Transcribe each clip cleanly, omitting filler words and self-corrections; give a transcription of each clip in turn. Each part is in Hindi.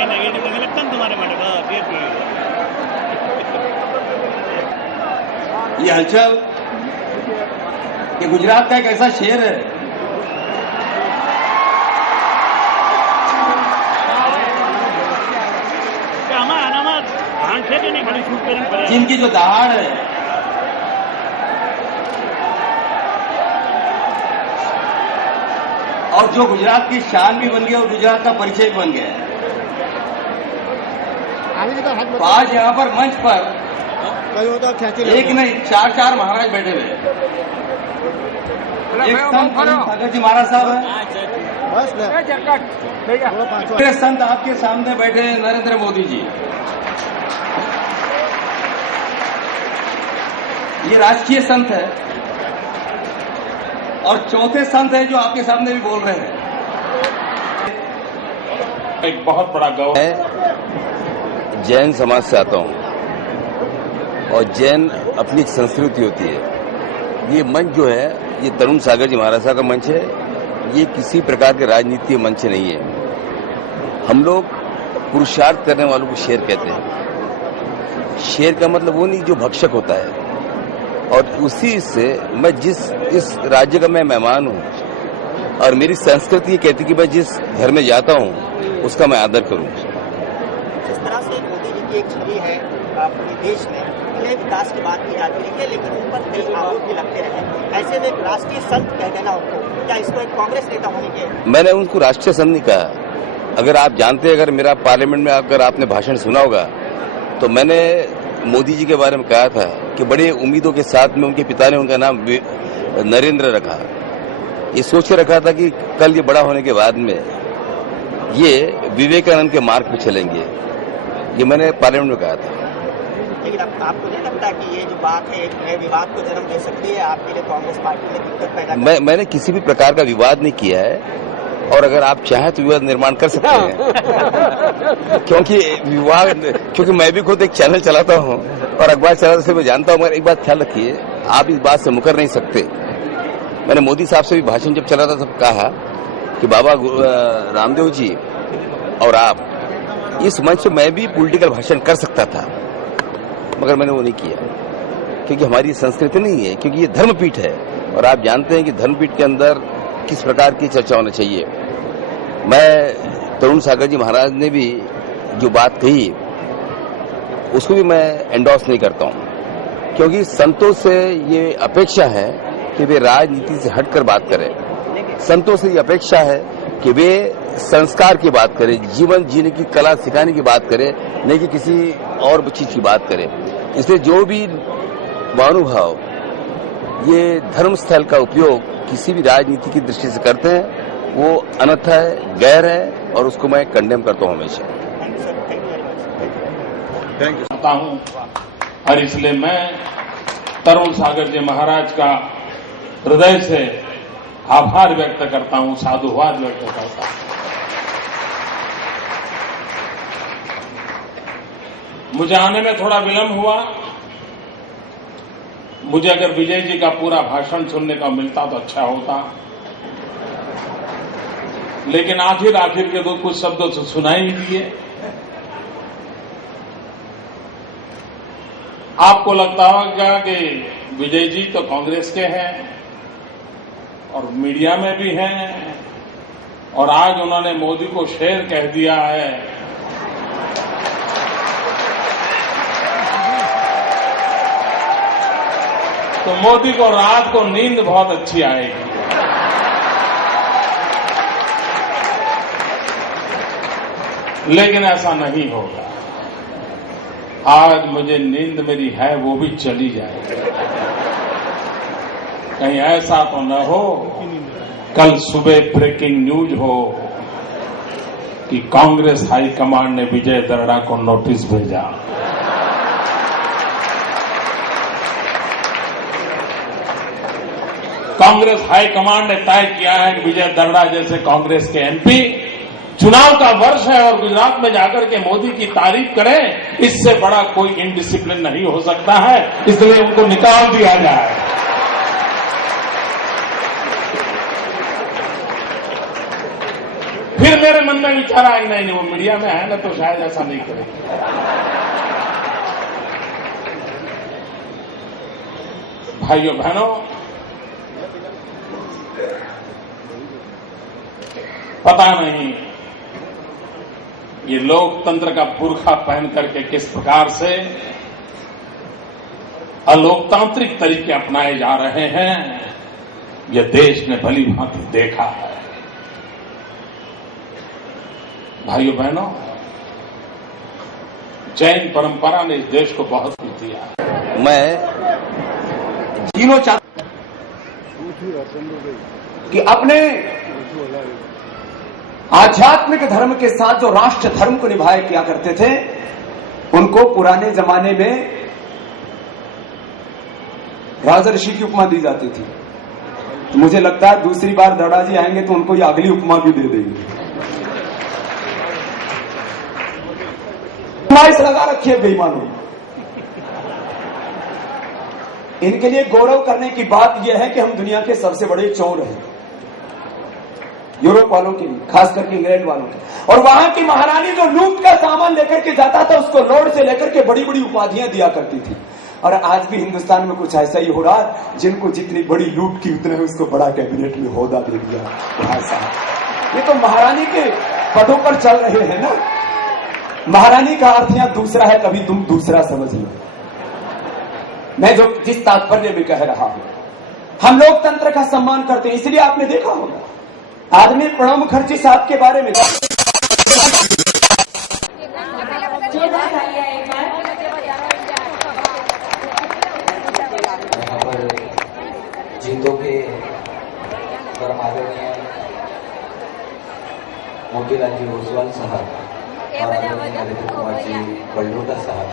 कहीं नेगेटिव नहीं लगता ना तुम्हारे માટે બસ એ જ ये हलचल ये गुजरात का एक ऐसा शहर है કે આમાં ભાન છે કે નહીં ખાલી શૂટ કરીને પડે जिनकी जो दहाड़ है और जो गुजरात की शान भी बन गया और गुजरात का परिचय भी बन गया है। तो आज यहाँ पर मंच पर एक नहीं 4 महाराज बैठे हुए हैं। एक संत सागर जी महाराज साहब है, दूसरे संत आपके सामने बैठे हैं नरेंद्र मोदी जी। ये राजकीय संत है और चौथे संत है जो आपके सामने भी बोल रहे हैं। एक बहुत बड़ा गौरव मैं जैन समाज से आता हूं और जैन अपनी एक संस्कृति होती है। ये मंच जो है ये तरुण सागर जी महाराज साहब का मंच है, ये किसी प्रकार के राजनीतिक मंच नहीं है। हम लोग पुरुषार्थ करने वालों को शेर कहते हैं। शेर का मतलब वो नहीं जो भक्षक होता है, और उसी से मैं इस राज्य का मैं मेहमान हूं और मेरी संस्कृति ये कहती कि मैं जिस घर में जाता हूं उसका मैं आदर करूं। जिस तरह से मोदी जी की एक छवि है पूरे देश में, उन्हें विकास की बात की जाती रही है, लेकिन उन पर कई आरोप भी लगते रहे। ऐसे में एक राष्ट्रीय संत कह देना उनको, क्या इसको एक कांग्रेस नेता होने के? मैंने उनको राष्ट्रीय संत नहीं कहा। अगर आप जानते हैं, अगर मेरा पार्लियामेंट में अगर आपने भाषण सुना होगा तो मैंने मोदी जी के बारे में कहा था कि बड़े उम्मीदों के साथ में उनके पिता ने उनका नाम नरेंद्र रखा। ये सोच के रखा था कि कल ये बड़ा होने के बाद में ये विवेकानंद के मार्ग पे चलेंगे। ये मैंने पार्लियामेंट में कहा था। लेकिन आपको नहीं लगता कि ये जो बात है एक नए विवाद को जन्म दे सकती है आपके लिए, कांग्रेस पार्टी में दिक्कत पैदा? मैंने किसी भी प्रकार का विवाद नहीं किया है, और अगर आप चाहें तो विवाद निर्माण कर सकते हैं। क्योंकि मैं भी खुद एक चैनल चलाता हूं और अखबार चलाते से मैं जानता हूं। मगर एक बात ख्याल रखिए, आप इस बात से मुकर नहीं सकते। मैंने मोदी साहब से भी भाषण जब चला था तब कहा कि बाबा रामदेव जी और आप इस मंच पे मैं भी पॉलिटिकल भाषण कर सकता था, मगर मैंने वो नहीं किया क्योंकि हमारी संस्कृति नहीं है, क्योंकि ये धर्मपीठ है और आप जानते हैं कि धर्मपीठ के अंदर किस प्रकार की चर्चा होना चाहिए। मैं तरुण सागर जी महाराज ने भी जो बात कही उसको भी मैं एंडोर्स नहीं करता हूं, क्योंकि संतों से ये अपेक्षा है कि वे राजनीति से हटकर बात करें। संतों से ये अपेक्षा है कि वे संस्कार की बात करें, जीवन जीने की कला सिखाने की बात करें, नहीं कि किसी और चीज की बात करें। इसलिए जो भी महानुभाव ये धर्म स्थल का उपयोग किसी भी राजनीति की दृष्टि से करते हैं वो अनर्थ है, गैर है, और उसको मैं कंडेम करता हूं हमेशा। थैंक यू करता हूं और इसलिए मैं तरुण सागर जी महाराज का हृदय से आभार व्यक्त करता हूं, साधुवाद व्यक्त करता हूं। मुझे आने में थोड़ा विलंब हुआ। मुझे अगर विजय जी का पूरा भाषण सुनने का मिलता तो अच्छा होता, लेकिन आखिर के तो कुछ शब्दों से सुनाई नहीं दिए। आपको लगता होगा कि विजय जी तो कांग्रेस के हैं और मीडिया में भी हैं, और आज उन्होंने मोदी को शेर कह दिया है। तो मोदी को रात को नींद बहुत अच्छी आएगी। लेकिन ऐसा नहीं होगा। आज मुझे नींद मेरी है वो भी चली जाएगी। कहीं ऐसा तो न हो कल सुबह ब्रेकिंग न्यूज हो कि कांग्रेस हाईकमांड ने विजय दर्रा को नोटिस भेजा। कांग्रेस हाईकमांड ने तय किया है कि विजय दर्रा जैसे कांग्रेस के एमपी चुनाव का वर्ष है और गुजरात में जाकर के मोदी की तारीफ करें, इससे बड़ा कोई इनडिसिप्लिन नहीं हो सकता है, इसलिए उनको निकाल दिया जाए। फिर मेरे मन में विचार आया, नहीं वो मीडिया में है ना तो शायद ऐसा नहीं करेगी। भाइयों बहनों, पता नहीं ये लोकतंत्र का बुर्खा पहन करके किस प्रकार से अलोकतांत्रिक तरीके अपनाए जा रहे हैं, यह देश ने भली भांति देखा है। भाइयों बहनों, जैन परंपरा ने इस देश को बहुत कुछ दिया। मैं तीनों चाहते कि अपने आध्यात्मिक धर्म के साथ जो राष्ट्र धर्म को निभाया किया करते थे, उनको पुराने जमाने में राजर्षि की उपमा दी जाती थी। तो मुझे लगता है दूसरी बार दड़ा जी आएंगे तो उनको ये अगली उपमा भी दे देंगे। माइस लगा रखी है बेईमानों। इनके लिए गौरव करने की बात यह है कि हम दुनिया के सबसे बड़े चोर हैं, यूरोप वालों के लिए, खास करके इंग्लैंड वालों के। और वहां की महारानी जो लूट का सामान लेकर के जाता था, उसको लॉर्ड से लेकर के बड़ी बड़ी उपाधियां दिया करती थी। और आज भी हिंदुस्तान में कुछ ऐसा ही हो रहा है, जिनको जितनी बड़ी लूट की उतने उसको बड़ा कैबिनेट में ओहदा दे दिया। ये तो महारानी के पदों पर चल रहे हैं ना। महारानी का अर्थ यहां दूसरा है, कभी तुम दूसरा समझ लो। मैं जो जिस तात्पर्य में कह रहा हूं, हम लोकतंत्र का सम्मान करते हैं, इसलिए आपने देखा होगा आदमी प्रणब मुखर्जी साहब के बारे में जीतों के परम आदरणीय मोतीलाल जी ओसवाल साहब और आदरणीय नरेंद्र कुमार जी बल्डोटा साहब,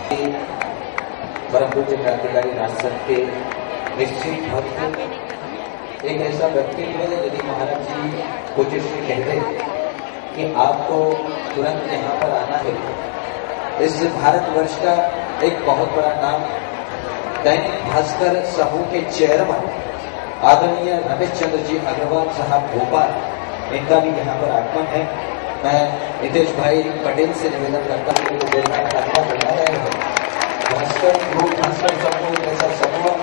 परम पूज्य क्रांतिकारी राष्ट्र के निश्चित भक्त, एक ऐसा व्यक्तित्व है यदि महाराज जी पूज्य श्री कहते कि आपको तुरंत यहाँ पर आना है, इस भारतवर्ष का एक बहुत बड़ा नाम दैनिक भास्कर समूह के चेयरमैन आदरणीय रमेश चंद्र जी अग्रवाल साहब भोपाल, इनका भी यहाँ पर आगमन है। मैं हितेश भाई पटेल से निवेदन करता हूँ कि बना रहे हैं। भास्कर ग्रुप, भास्कर समूह एक ऐसा समूह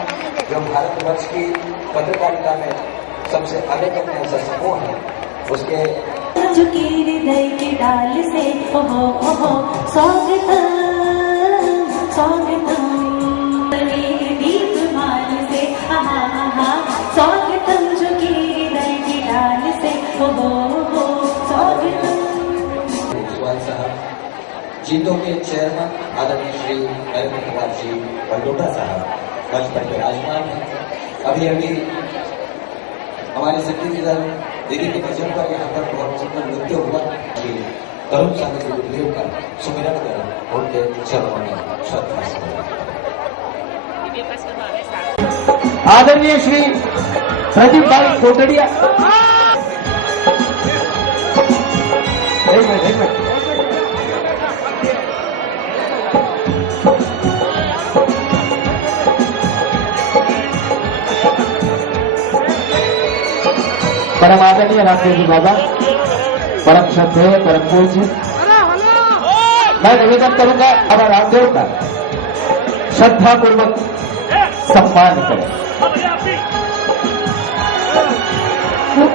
जो भारतवर्ष की पत्रकारिता में सबसे अलग ऐसा समूह है, उसके हृदय के डाल से ओहो ओहो स्वागतम स्वागतम, दीप भाल से आहा आहा स्वागतम, झुकी हृदय के डाल से ओहो ओहो स्वागतम। साहब, जीतों के चेयरमैन आदरणीय श्री नरेंद्र कुमार जी बल्डोटा साहब मंच पर विराजमान है। अभी अभी हमारे संगीत दीदी के भजन पर यहाँ पर बहुत सुंदर नृत्य हुआ। तरुण सागर गुरुदेव का सुमिरन कर उनके चरणों में श्रद्धा से आदरणीय श्री प्रदीप भाई कोटड़िया, एक मिनट परम आदरणीय रामदेव जी बाबा, परम श्रद्धेय, परम पूज्य, मैं निवेदन करूंगा अब रामदेव का श्रद्धा पूर्वक सम्मान करें।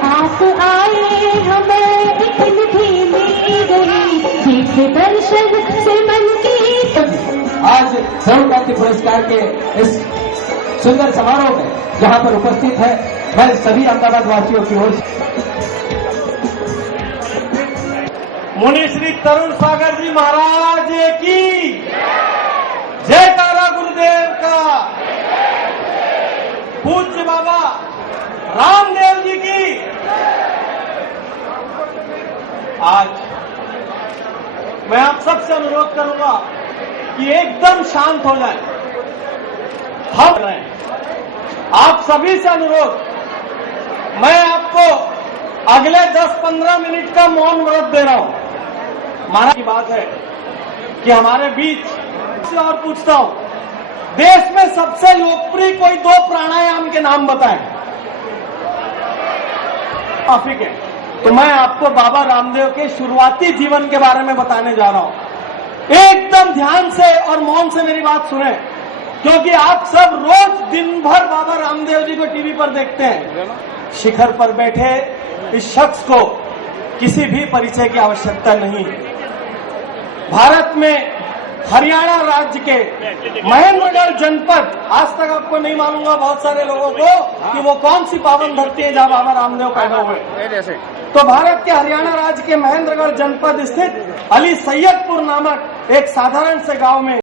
आप आए हमें एक मीठी मिल गई, जीत दर्शन से मन की। आज सर्व क्रांति पुरस्कार के इस सुंदर समारोह में जहां पर उपस्थित है, मैं सभी अहमदाबाद वासियों की ओर से मुनि श्री तरुण सागर जी महाराज की जयकारा, गुरुदेव का, पूज्य बाबा रामदेव जी की। आज मैं आप सबसे अनुरोध करूंगा कि एकदम शांत हो जाए। हम रहे हैं आप सभी से अनुरोध, मैं आपको अगले 10-15 मिनट का मौन व्रत दे रहा हूं। महाराज की बात है कि हमारे बीच से और पूछता हूं, देश में सबसे लोकप्रिय कोई 2 प्राणायाम के नाम बताएं। माफी के तो मैं आपको बाबा रामदेव के शुरुआती जीवन के बारे में बताने जा रहा हूं। एकदम ध्यान से और मौन से मेरी बात सुने, क्योंकि आप सब रोज दिन भर बाबा रामदेव जी को टीवी पर देखते हैं। शिखर पर बैठे इस शख्स को किसी भी परिचय की आवश्यकता नहीं है। भारत में हरियाणा राज्य के महेंद्रगढ़ जनपद, आज तक आपको नहीं मालूम बहुत सारे लोगों को कि वो कौन सी पावन धरती है जहां बाबा रामदेव पैदा हुए। तो भारत के हरियाणा राज्य के महेंद्रगढ़ जनपद स्थित अली सैयदपुर नामक एक साधारण से गांव में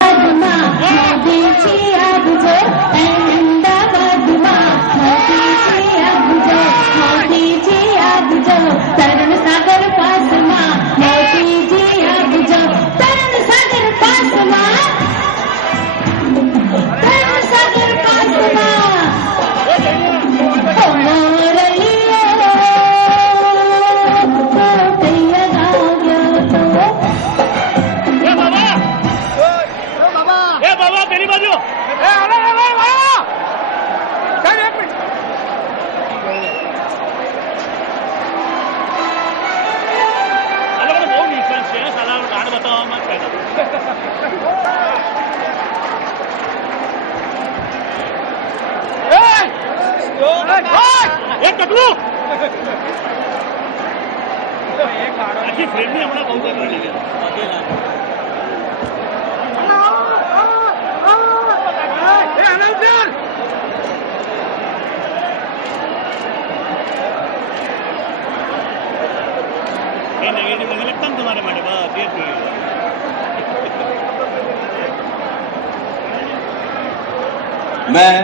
मैं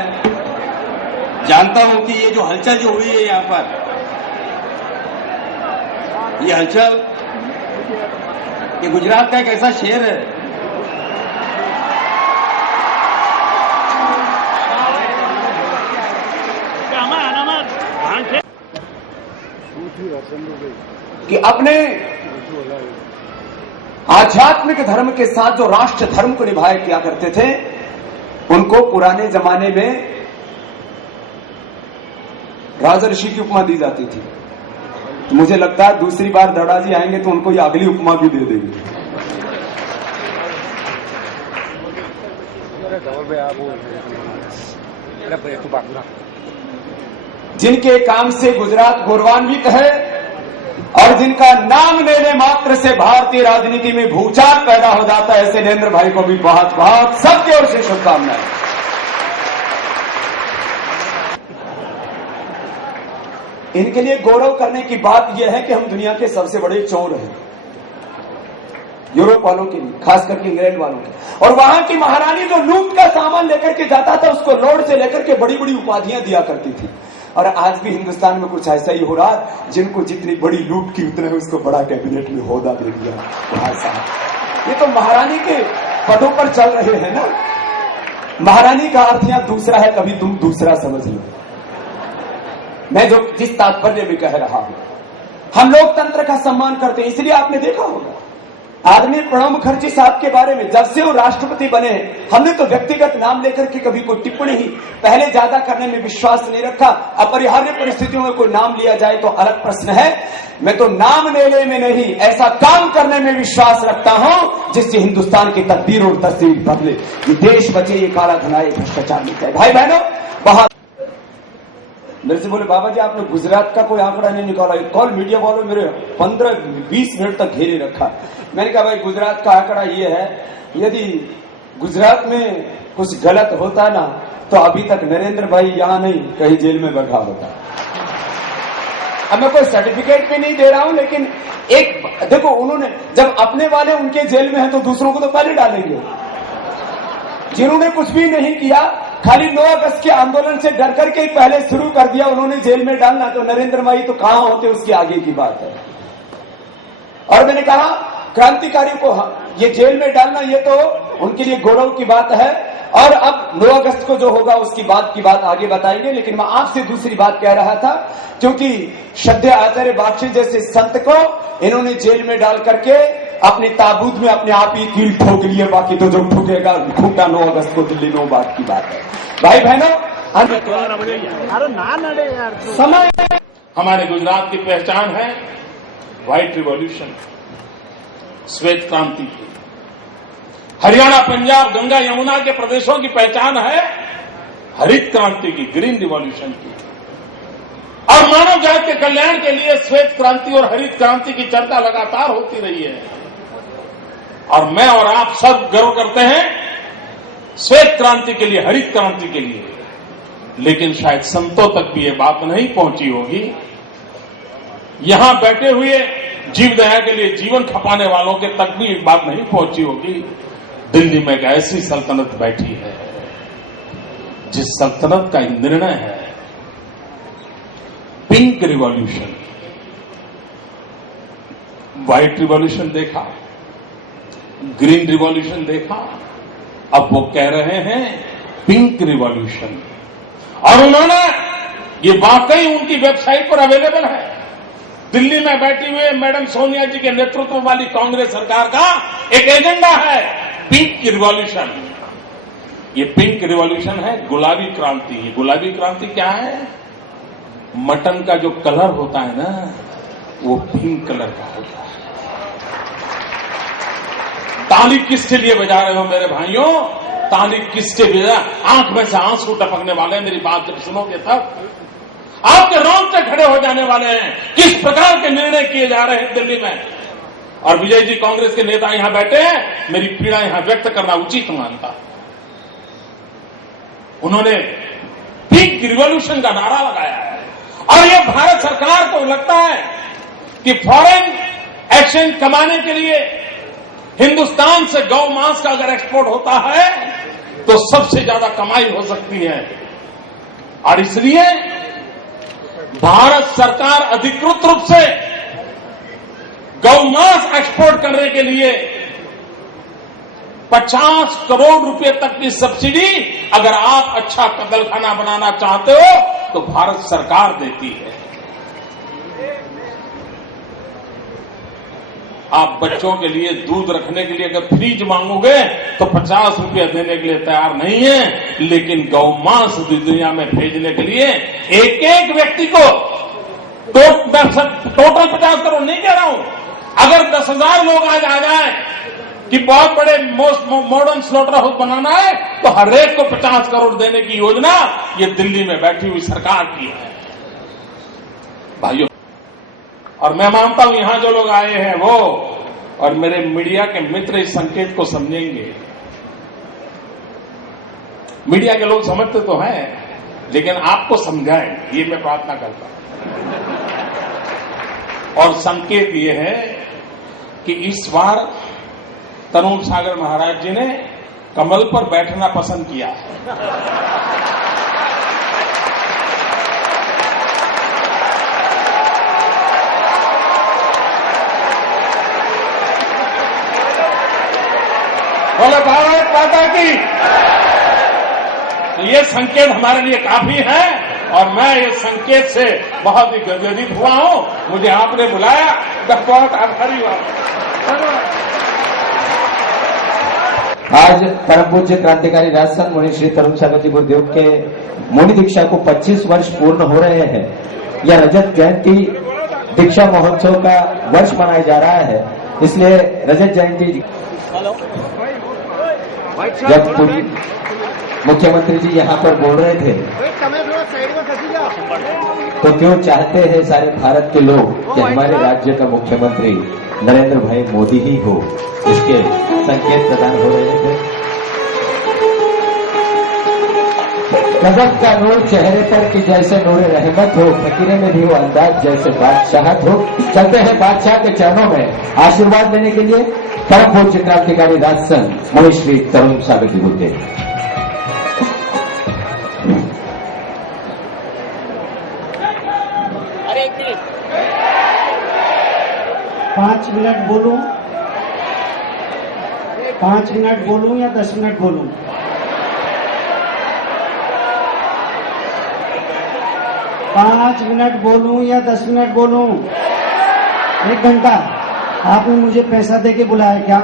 जानता हूं कि ये जो हलचल जो हुई है यहां पर, ये हलचल ये गुजरात का एक ऐसा शहर है कि अपने आध्यात्मिक धर्म के साथ जो राष्ट्र धर्म को निभाया किया करते थे, उनको पुराने जमाने में राजर्षि की उपमा दी जाती थी। तो मुझे लगता है दूसरी बार दड़ा जी आएंगे तो उनको ये अगली उपमा भी दे देंगे। जिनके काम से गुजरात गौरवान्वित है और जिनका नाम लेने मात्र से भारतीय राजनीति में भूचाल पैदा हो जाता है, ऐसे नरेंद्र भाई को भी बहुत बहुत सबकी ओर से शुभकामनाएं। इनके लिए गौरव करने की बात यह है कि हम दुनिया के सबसे बड़े चोर हैं, यूरोप वालों के लिए, खास करके इंग्लैंड वालों के। और वहां की महारानी जो लूट का सामान लेकर के जाता था, उसको लॉर्ड से लेकर के बड़ी बड़ी उपाधियां दिया करती थी। और आज भी हिंदुस्तान में कुछ ऐसा ही हो रहा है, जिनको जितनी बड़ी लूट की उतने उसको बड़ा कैबिनेट में ओहदा दे दिया। भाई साहब, ये तो महारानी के पदों पर चल रहे हैं ना। महारानी का अर्थ यहां दूसरा है, कभी तुम दूसरा समझ लो। मैं जो जिस तात्पर्य में कह रहा हूं, हम लोकतंत्र का सम्मान करते हैं, इसलिए आपने देखा होगा आदरणीय प्रणब मुखर्जी साहब के बारे में जब से वो राष्ट्रपति बने, हमने तो व्यक्तिगत नाम लेकर के कभी कोई टिप्पणी ही पहले ज्यादा करने में विश्वास नहीं रखा। अपरिहार्य परिस्थितियों में कोई नाम लिया जाए तो अलग प्रश्न है। मैं तो नाम लेने में नहीं, ऐसा काम करने में विश्वास रखता हूं जिससे हिंदुस्तान की तकदीर और तस्वीर बदले, ये देश बचे, ये काला धनाई भ्रष्टाचार मिट जाए। भाई बहनों, बहुत मेरे से बोले बाबा जी आपने गुजरात का कोई आंकड़ा नहीं निकाला। कॉल मीडिया वालों मेरे 15-20 मिनट तक घेरे रखा। मैंने कहा भाई गुजरात का आंकड़ा ये है, यदि गुजरात में कुछ गलत होता ना तो अभी तक नरेंद्र भाई यहां नहीं कहीं जेल में बैठा होता। अब मैं कोई सर्टिफिकेट भी नहीं दे रहा हूं, लेकिन एक देखो, उन्होंने जब अपने वाले उनके जेल में हैं तो दूसरों को तो पहले डालेंगे। जिन्होंने कुछ भी नहीं किया, खाली 9 अगस्त के आंदोलन से डर करके ही पहले शुरू कर दिया, उन्होंने जेल में डालना, तो नरेंद्र भाई तो कहां होते उसकी आगे की बात है। और मैंने कहा क्रांतिकारियों को ये जेल में डालना, ये तो उनके लिए गौरव की बात है। और अब 9 अगस्त को जो होगा उसकी बात आगे बताएंगे। लेकिन मैं आपसे दूसरी बात कह रहा था, क्योंकि श्रद्धेय आचार्य बागची जैसे संत को इन्होंने जेल में डाल करके अपने ताबूत में अपने आप ही कील ठोक लिए, बाकी तो जो ठोकेगा खूंटा 9 अगस्त को दिल्ली में, बात की बात है। भाई बहनों, समय हमारे गुजरात की पहचान है व्हाइट रिवॉल्यूशन, श्वेत क्रांति की। हरियाणा, पंजाब, गंगा यमुना के प्रदेशों की पहचान है हरित क्रांति की, ग्रीन रिवॉल्यूशन की। और मानव जाति के कल्याण के लिए श्वेत क्रांति और हरित क्रांति की चर्चा लगातार होती रही है। और मैं और आप सब गर्व करते हैं श्वेत क्रांति के लिए, हरित क्रांति के लिए। लेकिन शायद संतों तक भी ये बात नहीं पहुंची होगी। यहां बैठे हुए जीव दया के लिए जीवन खपाने वालों के तक भी एक बात नहीं पहुंची होगी। दिल्ली में एक ऐसी सल्तनत बैठी है जिस सल्तनत का निर्णय है पिंक रिवॉल्यूशन। व्हाइट रिवॉल्यूशन देखा, ग्रीन रिवॉल्यूशन देखा, अब वो कह रहे हैं पिंक रिवॉल्यूशन। और उन्होंने, ये वाकई उनकी वेबसाइट पर अवेलेबल है, दिल्ली में बैठी हुए मैडम सोनिया जी के नेतृत्व वाली कांग्रेस सरकार का एक एजेंडा है पिंक रिवॉल्यूशन। ये पिंक रिवॉल्यूशन है गुलाबी क्रांति। ये गुलाबी क्रांति क्या है? मटन का जो कलर होता है ना, वो पिंक कलर का होता है। ताली किसके लिए बजा रहे हो मेरे भाइयों? ताली किसके बजा? आंख में से आंसू टपकने वाले हैं मेरी बात जब सुनोगे तब। आपके रोंगटे खड़े हो जाने वाले हैं। किस प्रकार के निर्णय किए जा रहे हैं दिल्ली में। और विजय जी, कांग्रेस के नेता यहां बैठे हैं, मेरी पीड़ा यहां व्यक्त करना उचित मानता। उन्होंने पिंक रिवॉल्यूशन का नारा लगाया है। और यह भारत सरकार को लगता है कि फॉरेन एक्सचेंज कमाने के लिए हिंदुस्तान से गौ मांस का अगर एक्सपोर्ट होता है तो सबसे ज्यादा कमाई हो सकती है। और इसलिए भारत सरकार अधिकृत रूप से गौ मांस एक्सपोर्ट करने के लिए 50 करोड़ रुपए तक की सब्सिडी अगर आप अच्छा कत्ल खाना बनाना चाहते हो तो भारत सरकार देती है। आप बच्चों के लिए दूध रखने के लिए अगर फ्रीज मांगोगे तो 50 रुपया देने के लिए तैयार नहीं है। लेकिन गौ मांस दुनिया में भेजने के लिए एक एक व्यक्ति को टोटल 50 करोड़ नहीं कह रहा हूं, अगर 10,000 लोग आज आ जाए कि बहुत बड़े मॉडर्न स्लॉटर हाउस बनाना है तो हर एक को 50 करोड़ देने की योजना ये दिल्ली में बैठी हुई सरकार की है भाइयों। और मैं मानता हूं यहां जो लोग आए हैं वो और मेरे मीडिया के मित्र इस संकेत को समझेंगे। मीडिया के लोग समझते तो हैं लेकिन आपको समझाएं, ये मैं प्रार्थना करता हूं। और संकेत ये है कि इस बार तरुण सागर महाराज जी ने कमल पर बैठना पसंद किया है। बोले भारत माता की। तो ये संकेत हमारे लिए काफी है और मैं ये संकेत से बहुत ही गर्वित हुआ हूं। मुझे आपने बुलाया, बहुत आभारी हुआ। आज परम पूज्य क्रांतिकारी राजसंघ मुनि श्री तरुण सागर जी गुरुदेव के मुनि दीक्षा को 25 वर्ष पूर्ण हो रहे हैं। यह रजत जयंती दीक्षा महोत्सव का वर्ष मनाया जा रहा है, इसलिए रजत जयंती जब पूरी मुख्यमंत्री जी यहाँ पर बोल रहे थे तो क्यों चाहते हैं सारे भारत के लोग कि हमारे राज्य का मुख्यमंत्री नरेंद्र भाई मोदी ही हो, इसके संकेत प्रदान हो रहे थे। गजब का नूर चेहरे पर कि जैसे नूरे रहमत हो, फकीरे में भी वो अंदाज जैसे बादशाहत हो। चलते हैं बादशाह के चरणों में आशीर्वाद लेने के लिए परम पूज्य क्रांतिकारी राजसंघ मुनि श्री तरुण सागर जी गुरुदेव। पांच मिनट बोलूं, 5 मिनट बोलूं या 10 मिनट बोलूं? पांच मिनट बोलूं या 10 मिनट बोलूं? 1 घंटा? आपने मुझे पैसा दे के बुलाया क्या?